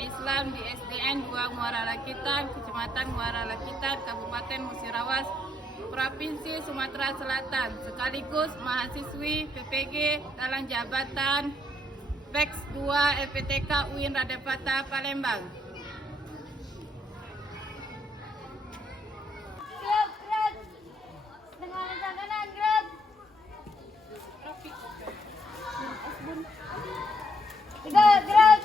Islam di SDN 2 Muara Rakitan, Kecamatan Muara Rakitan, Kabupaten Musirawas, Provinsi Sumatera Selatan, sekaligus mahasiswi PPG dalam jabatan PEX 2 LPTK UIN Radapata Palembang. Gerak.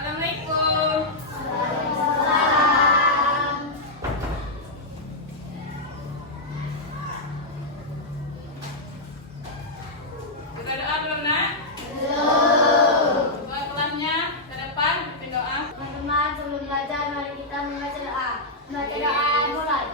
Assalamualaikum. Sudah doa belum, Nak? Belum. Doa kelasnya ke depan, pimpin doa. Teman-teman, sebelum belajar mari kita membaca doa. Baca doa mulai.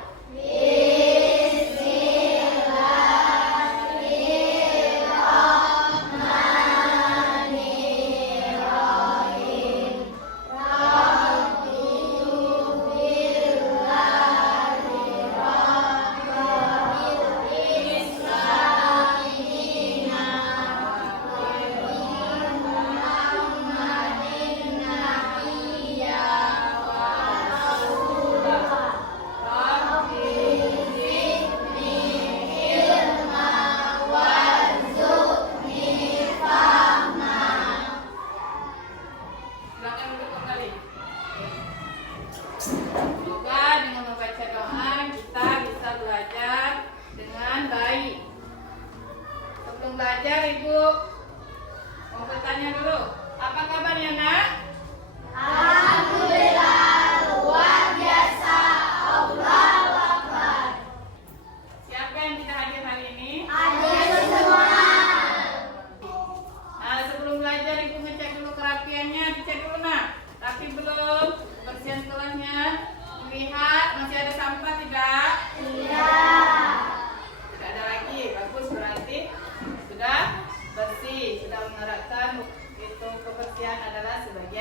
Silakan duduk kembali. Semoga dengan membaca doa kita bisa belajar dengan baik. Sebelum belajar, Ibu mau bertanya dulu. Apa kabarnya, Nak? Alhamdulillah, luar biasa. Allahu Akbar. Siapa yang tidak hadir hari ini? Hadir semua. Nah, sebelum belajar Ibu ngecek dulu kerapiannya, dicek dulu, Nak. Tapi belum, kebersihan sekolahnya. Lihat masih ada sampah tidak? Tidak. Tidak ada lagi, bagus, berarti sudah bersih, sudah menerapkan itu kebersihan adalah sebagai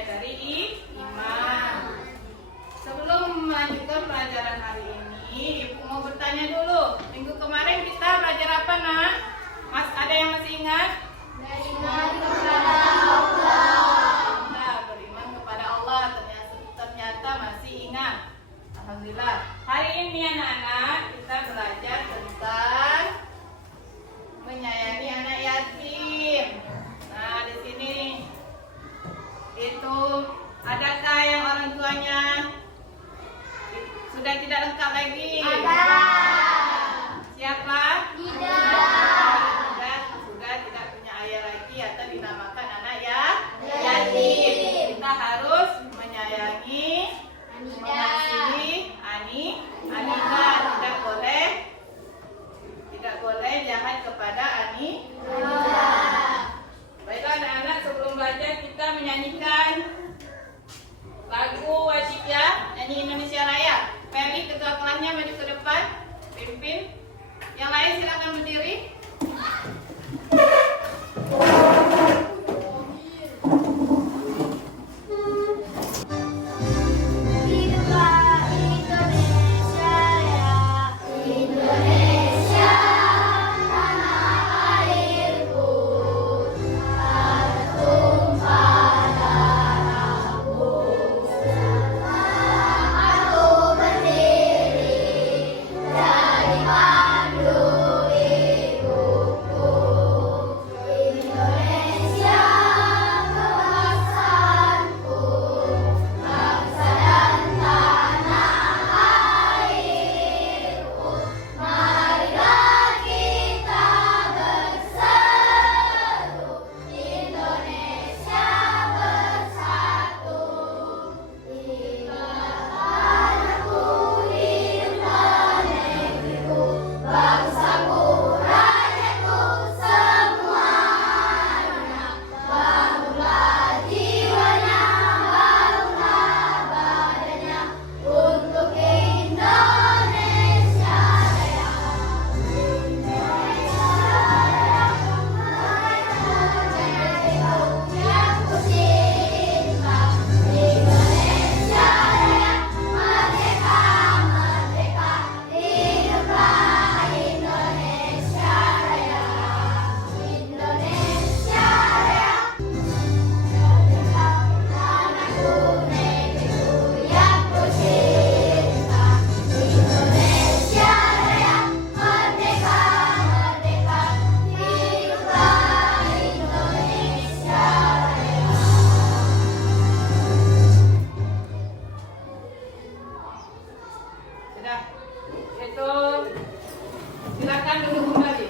Silakan duduk kembali.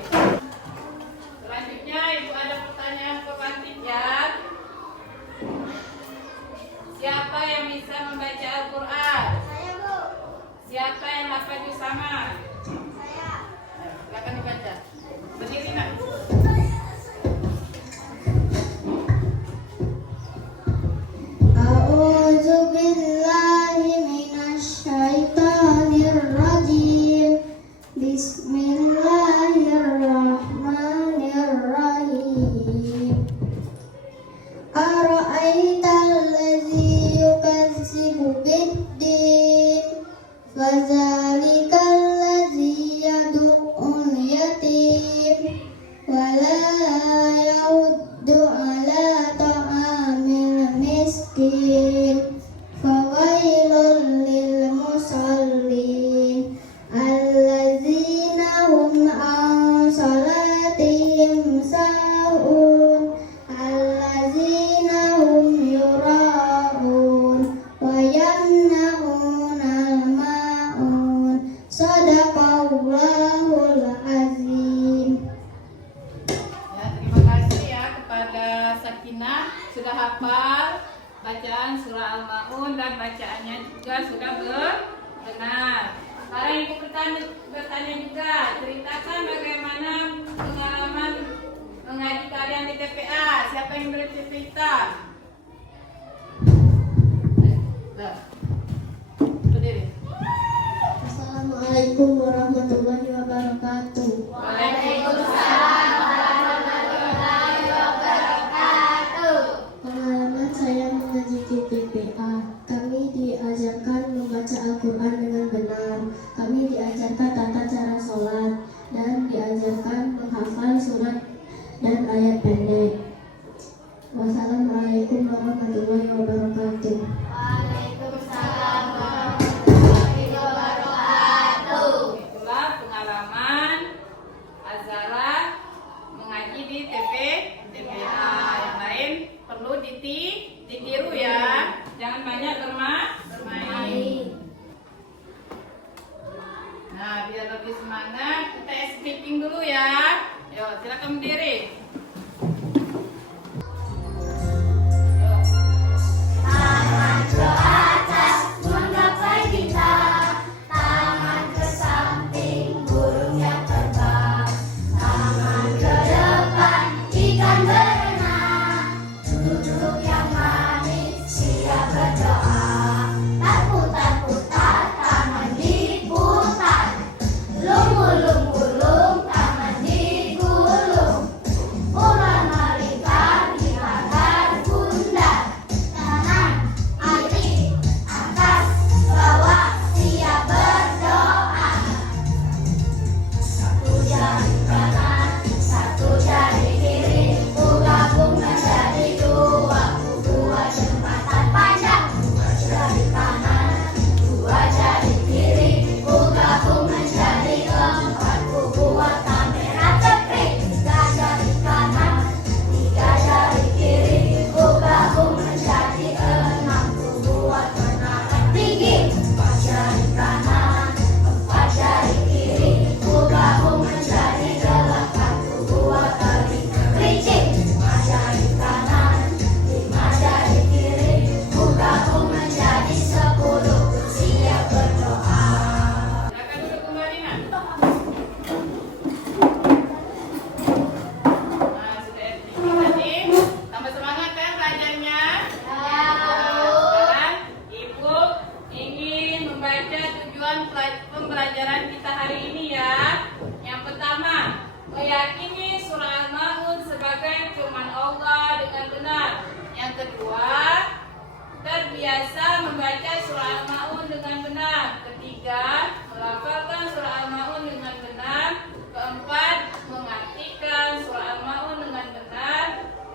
Selanjutnya Ibu ada pertanyaan ke panitia. Siapa yang bisa membaca Al-Quran? Saya, Bu. Siapa yang hafal juz sama? Saya. Silakan dibaca. Berdiri nak. A'udzu billahi minasy syaithanir rajim. Bismillahirrahmanirrahim. Ara'aital ladzi yukadzibu bid-din fadzalikal ladzi yad'ul yatim wa la yahuddu ala ta'amil miskin fawailul lil musallin alladzina hum an salatihim sahun alladzina hum yura'un wa yamna'unal ma'un. Shadaqallahul azim. Ya, terima kasih ya kepada Sakinah sudah hafal bacaan surah Al-Maun dan bacaannya juga sudah benar. Sekarang Ibu bertanya juga, ceritakan bagaimana pengalaman mengaji kalian di TPA. Siapa yang bercerita? Berdiri. Assalamualaikum warahmatullahi wabarakatuh. Waalaikumsalam warahmatullahi wabarakatuh. Pengalaman saya mengaji di TPA, kami diajarkan membaca Al-Quran dengan benar. Kami diajarkan tata cara sholat dan diajarkan menghafal surat dan ayat pendek. Wassalamualaikum warahmatullahi wabarakatuh. Waalaikumsalam warahmatullahi wabarakatuh. Itulah pengalaman Azara mengaji di TPA. Yang lain perlu ditiru ya. Jangan banyak bermain. Nah, biar lebih semangat, kita speaking dulu ya. Yuk, silakan berdiri. Tangan ke atas menggapai bintang, tangan ke samping burung yang terbang, tangan ke depan ikan berenang, duduk yang manis siap berdoa. Tak putar-putar tangan diputar, lumur-lumur tangan digulung, ular melingkar di pagar pundak. Kanan, kiri, atas, bawah, siap berdoa. Satu jari kanan, satu jari kiri, ku gabung menjadi dua, ku buat jembatan panjang. Dua jari kanan, dua jari kiri, ku gabung menjadi empat, ku buat kamera ceprit. Tiga jari kanan, tiga jari kiri, ku gabung menjadi enam, ku buat menara tinggi. Empat jari kanan, empat jari kiri, ku gabung menjadi delapan, ku buat tali kelinci. Lima jari kanan, lima jari kiri, ku gabung menjadi 10, ku siap berdoa. Silakan duduk kembali nak. Nah, sudah tadi. Tambah semangat kan belajarnya? Sekarang Ibu ingin membaca tujuan pembelajaran kita hari ini ya. Yang pertama, meyakini surah Al-Maun sebagai firman Allah dengan benar. Yang kedua, terbiasa membaca surah Al-Maun dengan benar. Ketiga, melafalkan surah Al-Maun dengan benar. Keempat, mengartikan surah Al-Maun dengan benar.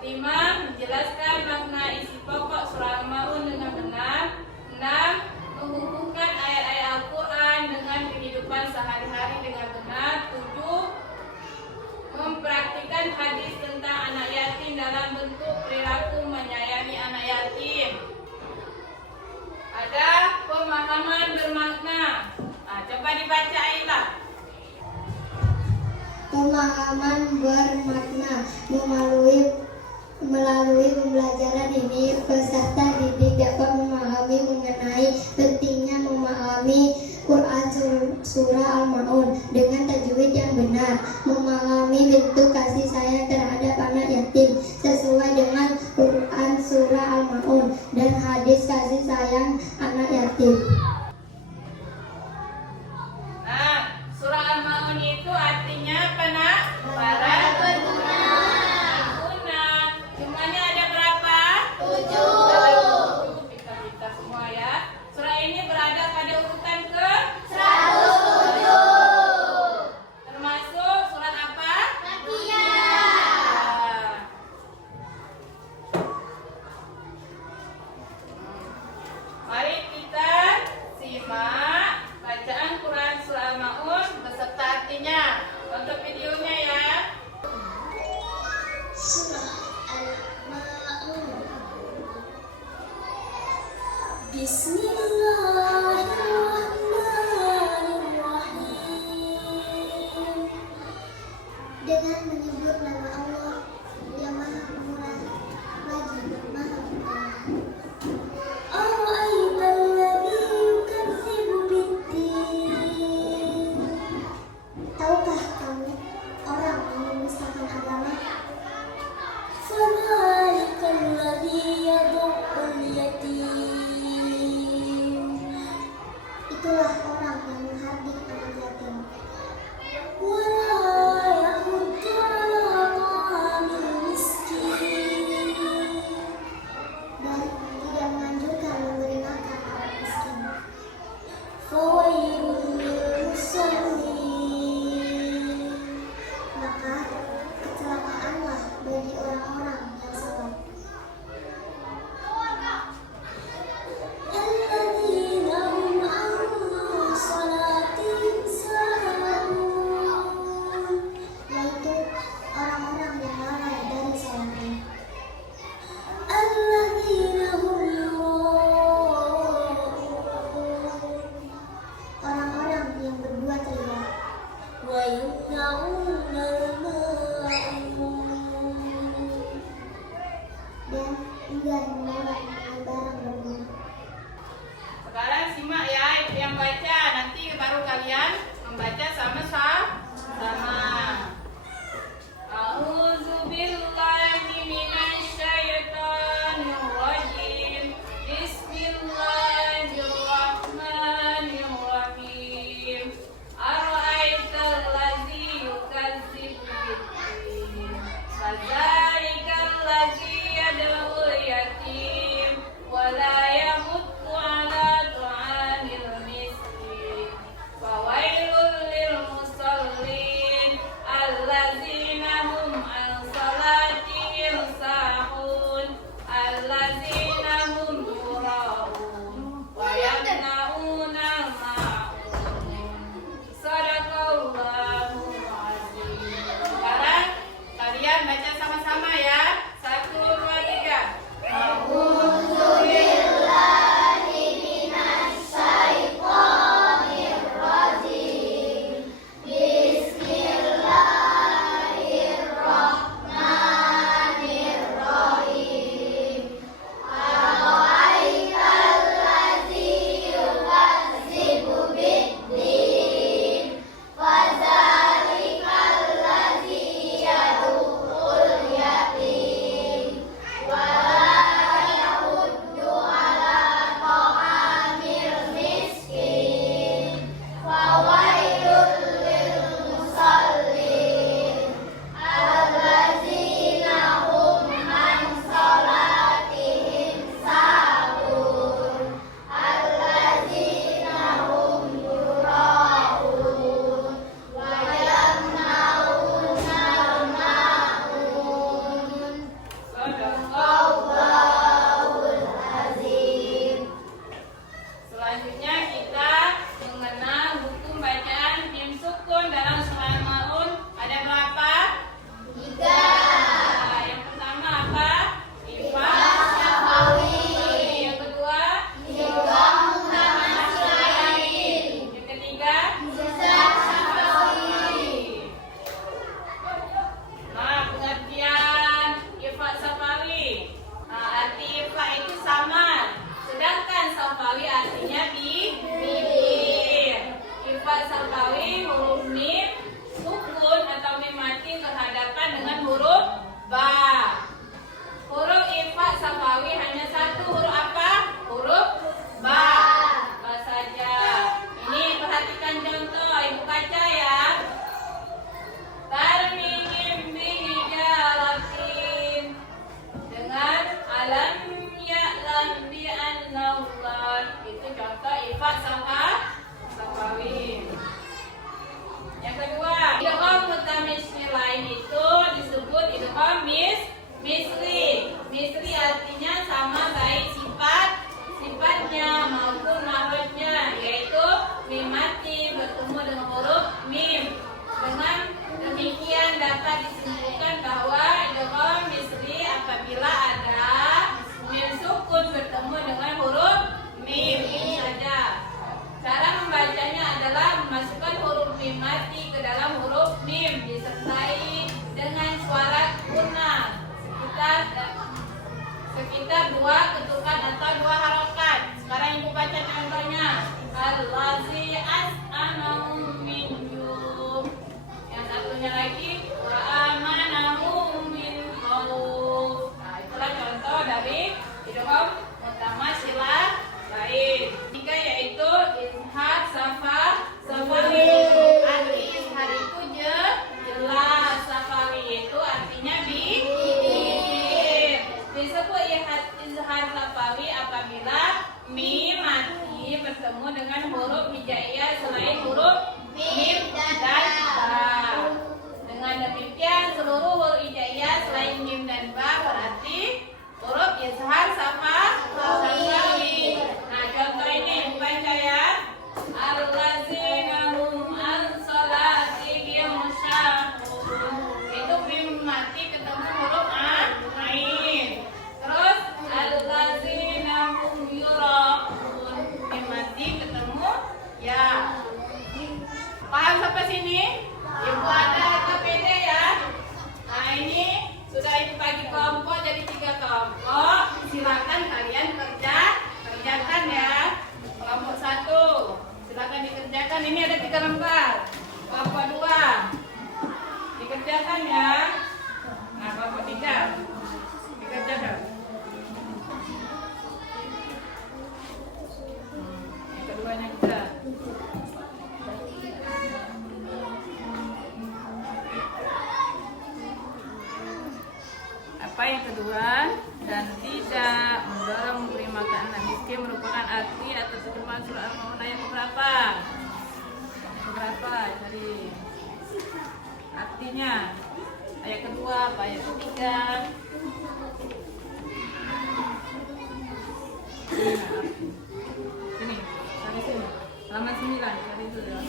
5. Menjelaskan makna isi pokok surah Al-Maun dengan benar. 6. Menghubungkan ayat-ayat Al-Quran dengan kehidupan sehari-hari dengan benar. 7. Mempraktikkan hadis tentang anak yatim dalam bentuk perilaku menyayangi anak yatim. Ada pemahaman bermakna. Nah, coba dibaca Aila. Pemahaman bermakna. Melalui pembelajaran ini, peserta didik dapat memahami mengenai pentingnya memahami Quran Surah Al-Ma'un dengan tajwid yang benar, memahami bentuk kasih sayang terhadap anak yatim sesuai dengan Quran Surah Al-Ma'un dan hadis kasih sayang anak yatim. Nah, surah Al-Ma'un itu artinya apa, Nak? Para berguna. Jumlahnya ada berapa? 7. Pintar-pintar semua ya. Surah ini berada pada urutan ke 107. Termasuk surat apa? Makiyah. Mari kita simak bacaan Quran Surah Al-Ma'un beserta artinya. Untuk videonya ya. Surah Al-Ma'un. Bismillahirrahmanirrahim. Dengan menyebut nama Allah yang Maha Pemurah lagi Maha Penyayang. Ara'aital ladzi yukadzibu bid-din. Tahukah kamu orang yang memisahkan agama? Fadzalikal ladzi yad'ul yatim. Itulah orang yang menghardik anak yatim. Wala yahuddu ala ta'amil miskin. Dan tidak menganjurkan memberi dikerjakan ya. Nah, kelompok 3 dikerjakan. Yang keduanya juga. Apa yang kedua? Dan tidak mendorong memberi makan anak miskin merupakan arti atau terjemahan surah Al-Maun ayat berapa? Berapa tadi? Artinya ayat kedua apa ayat ketiga? Sini, cari sini. Halaman 9, cari dulu ya.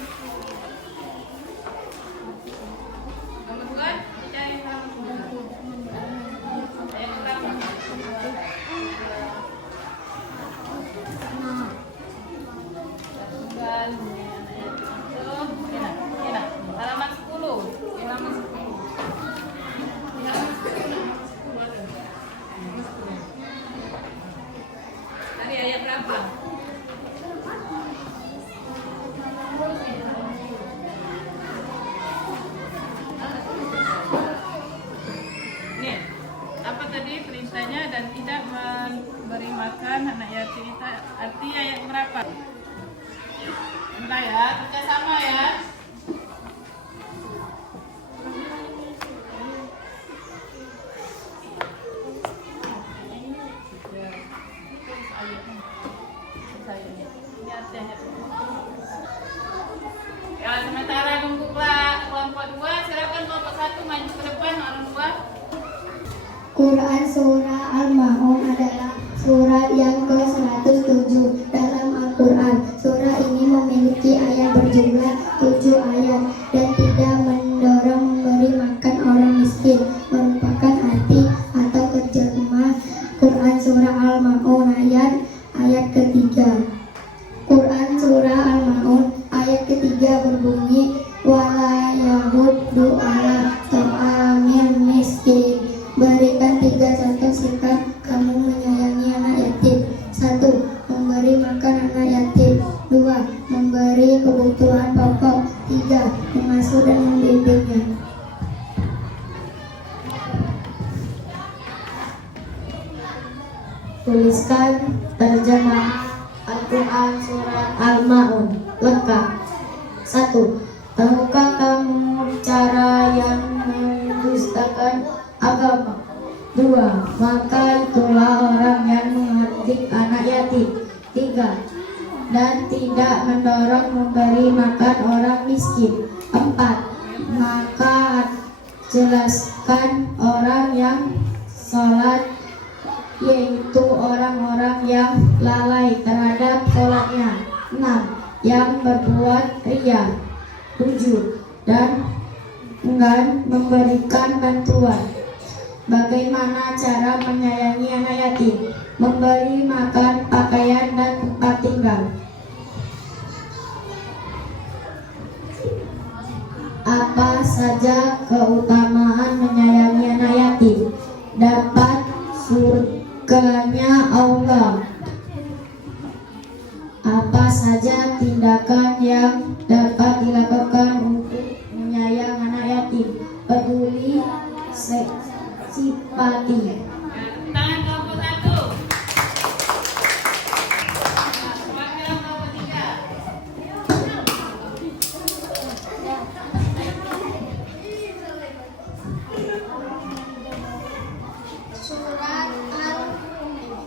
Halaman 2, cari halaman 2. Ayat berapa? Halaman 10. Halaman 10. Tadi ayat berapa? Nih, apa tadi perintahnya dan tidak memberi makan anak yatim itu arti ayat berapa? Bentar ya, kita sama ya. Ya, sementara nunggu kelompok 2, silakan kelompok 1 maju ke depan orang 2. Quran Surah Al-Maun adalah surat yang ke-107 dalam Al-Quran. Surah ini memiliki ayat berjumlah 7 ayat dan tidak mendorong memberi makan orang miskin, merupakan arti atau terjemah Quran Surah Al-Maun ayat ketiga. Quran Surah Al-Maun ayat ketiga berbunyi wala yahuddu ala ta'amil miskin. Berikan 3 contoh sikap kamu menyayangi anak yatim. 1. Memberi makan anak yatim. 2. Memberi kebutuhan pokok. 3. Mengasuh dan membimbingnya. Tuliskan terjemah Al-Quran Surat Al-Maun lengkap. 1. Tahukah kamu cara yang mendustakan agama? 2. Maka itulah orang yang menghardik anak yatim. 3. Dan tidak mendorong memberi makan orang miskin. 4. Maka jelaskan orang yang sholat, yaitu orang-orang yang lalai terhadap sholatnya. 6. Yang berbuat riya. 7. Dan enggan memberikan bantuan. Bagaimana cara menyayangi anak yatim? Memberi makan, pakaian, dan tempat tinggal. Apa saja keutamaan menyayangi anak yatim? Dapat surganya Allah. Apa saja tindakan yang dapat dilakukan untuk menyayang anak yatim? Peduli, simpati. Tangan kelompok 1. Wakil kelompok 3. Surat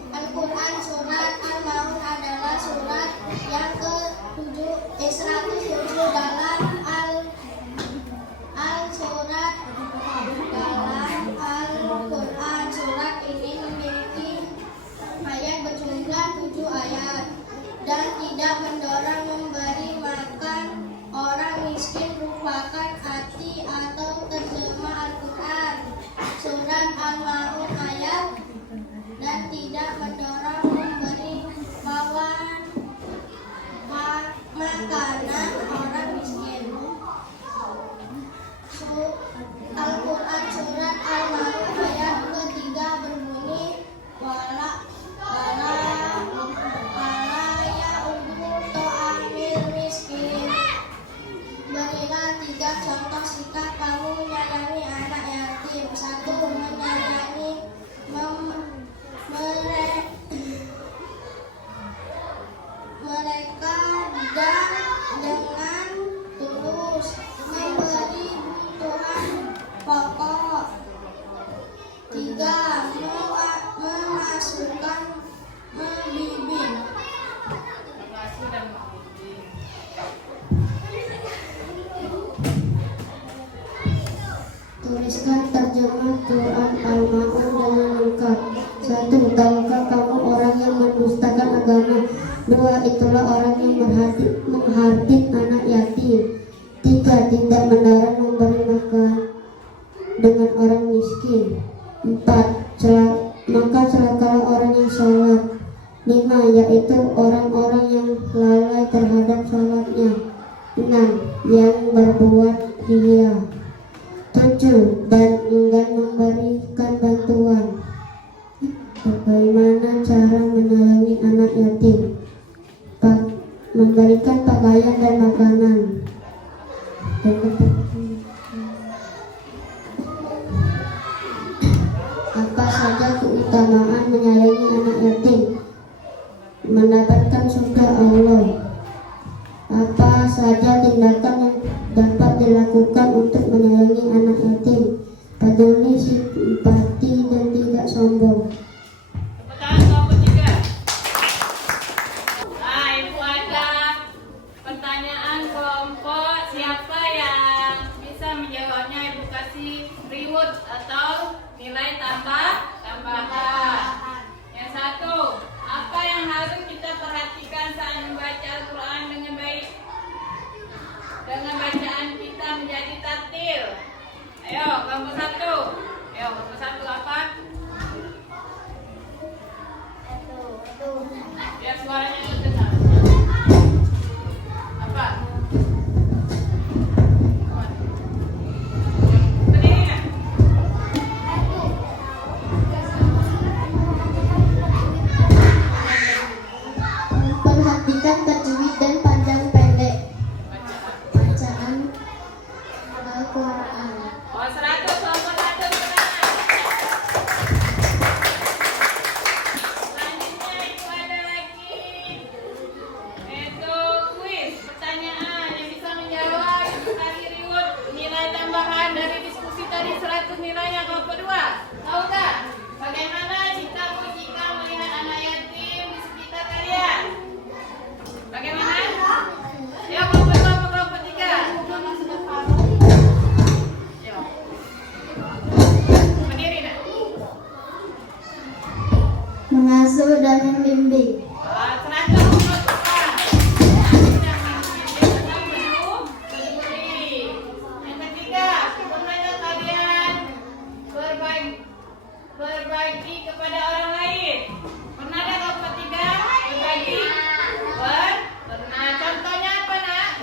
Al-Quran Surat Al-Maun adalah surat yang ke-107 dalam Al-Quran. Surat ini memiliki Tuliskan terjemah Quran Al-Ma'un dengan lengkap. 1. Tahukah kamu orang yang mendustakan agama? 2. Itulah orang yang menghardik anak yatim. 3. Tidak melarang memberi makan dengan orang miskin. 4. Maka celakalah orang yang sholat. 5. Yaitu orang-orang yang lalai terhadap sholatnya. 6. Yang berbuat ria. 7. Dan enggan memberikan bantuan. Bagaimana cara menyayangi anak yatim? Memberikan pakaian dan makanan. Apa saja keutamaan menyayangi anak yatim? Mendapatkan surga Allah. Apa saja tindakan yang dapat dilakukan untuk menyayangi anak yatim? Peduli, simpati, dan tidak sombong. Tepuk tangan kelompok 3. Nah, Ibu ada pertanyaan kelompok, siapa yang bisa menjawabnya Ibu kasih reward atau nilai tambahan. Yang 1, apa yang harus kita perhatikan saat membaca Al-Quran dengan baik? Dengan bacaan kita menjadi tartil. Ayo, kelompok 1. Ayo, kelompok 1 apa? Biar suaranya terdengar. Apa? Berdiri nggak? Perhatikan tajwid dan panjang pendek bacaan Al-Quran. Oh, 100, kelompok 1 sekarang. Selanjutnya itu ada lagi. Itu kuis, pertanyaan yang bisa menjawab itu kasih reward nilai tambahan dari diskusi tadi 100 nilainya kelompok 2. Tahu nggak? Bagaimana jika melihat anak yatim di sekitar kalian? Bagaimana? Ya, kelompok 3. Yo. Berdiri dah. Mengasuh dan membimbing. Yang ketiga, pernahkah kalian berbagi kepada orang lain? Pernah ada kelompok 3 berbagi? Pernah. Contohnya apa nak?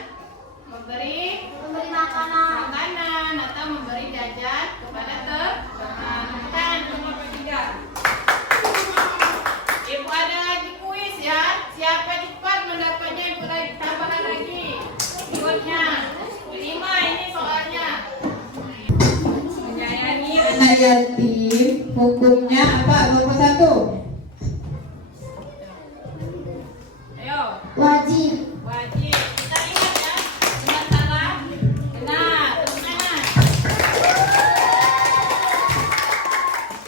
Memberi makanan atau memberi jajan kepada teman. Bukan kelompok 3. Ibu ada lagi kuis ya. Siapa cepat mendapatnya ibu lagi tambahan lagi. Rewardnya 5 ini soalnya. Menyayangi Anak yatim hukumnya apa? Kelompok 1. Ayo, Wajib. wajib. Kita ingat ya. Benar salah? Benar. Semangat.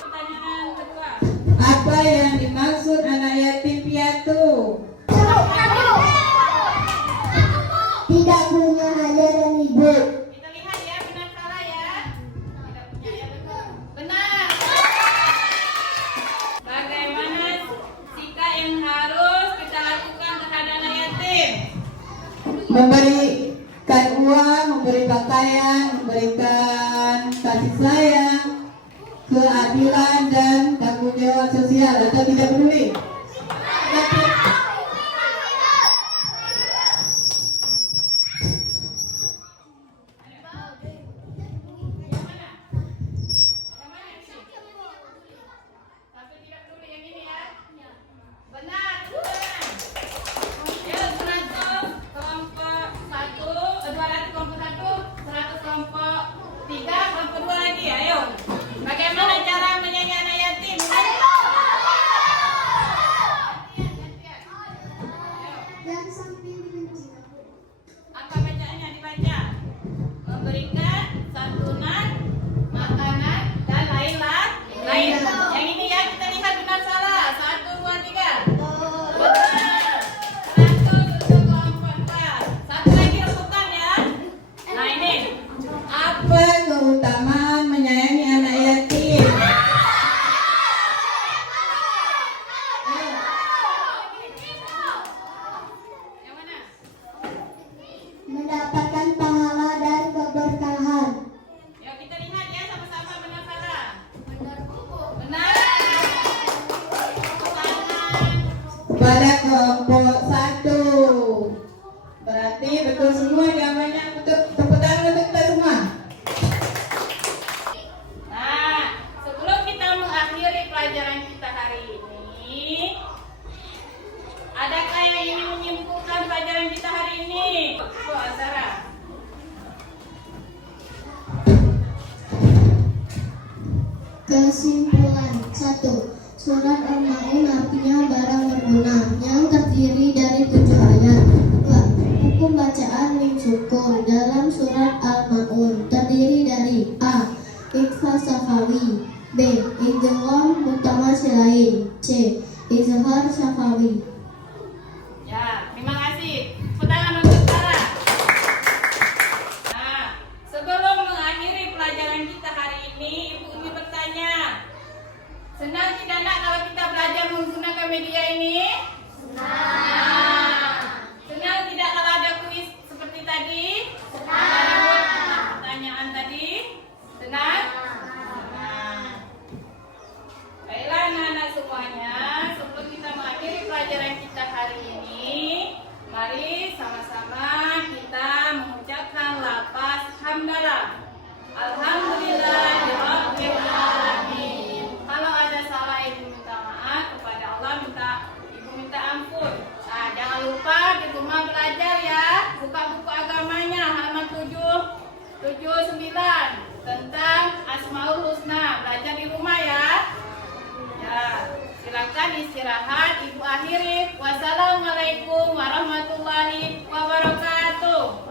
Pertanyaan kedua. Apa yang dimaksud anak yatim piatu? Tidak punya ayah dan ibu. Kita lihat ya, benar salah ya. Tidak punya ya, betul. Benar. Bagaimana sikap yang harus kita lakukan terhadap anak yatim? Memberikan uang, memberi pakaian, memberikan kasih sayang, keadilan dan tanggung jawab sosial atau tidak peduli? Tapi tidak peduli yang ini ya. Benar. Ya, 100 kelompok 1, 200 kelompok 1, 100 kelompok 3, kelompok 2 lagi. Ayo. Bagaimana cara menyayangi anak yatim? Gantian. Dan sambil dibenci. Apa bacaannya dibaca? Memberikan santunan, makanan, dan lain-lain. Yang ini ya, kita lihat benar salah. 1, 2, 3. Benar. 100 untuk kelompok 4. Satu lagi rebutan ya. Nah ini. Apa keutamaan Kesimpulan 1. Surat Al-Ma'un artinya barang berguna yang terdiri dari 7 ayat. 2. Hukum bacaan mim sukun dalam surat Al-Ma'un terdiri dari A. Ikhfa Safawi, B. Idgham Mutamasilain, C. Izhar Safawi. Ya, terima kasih. Tepuk tangan untuk Sarah. Nah, sebelum mengakhiri pelajaran kita hari ini, Ibu ingin bertanya, senang tidak nak kalau kita belajar menggunakan media ini? Senang. Senang tidak kalau ada kuis seperti tadi? Senang. Pertanyaan tadi? Senang? Senang. Baiklah anak-anak semuanya, sebelum kita mengakhiri pelajaran kita hari ini, mari sama-sama kita mengucapkan lafaz hamdalah. Alhamdulillahirabbil alamin. Kalau ada salah Ibu minta maaf kepada Allah, Ibu minta ampun. Nah, jangan lupa di rumah belajar ya. Buka buku agamanya halaman 79 tentang Asmaul Husna. Belajar di rumah ya. Ya, silakan istirahat. Ibu akhiri. Wassalamualaikum warahmatullahi wabarakatuh.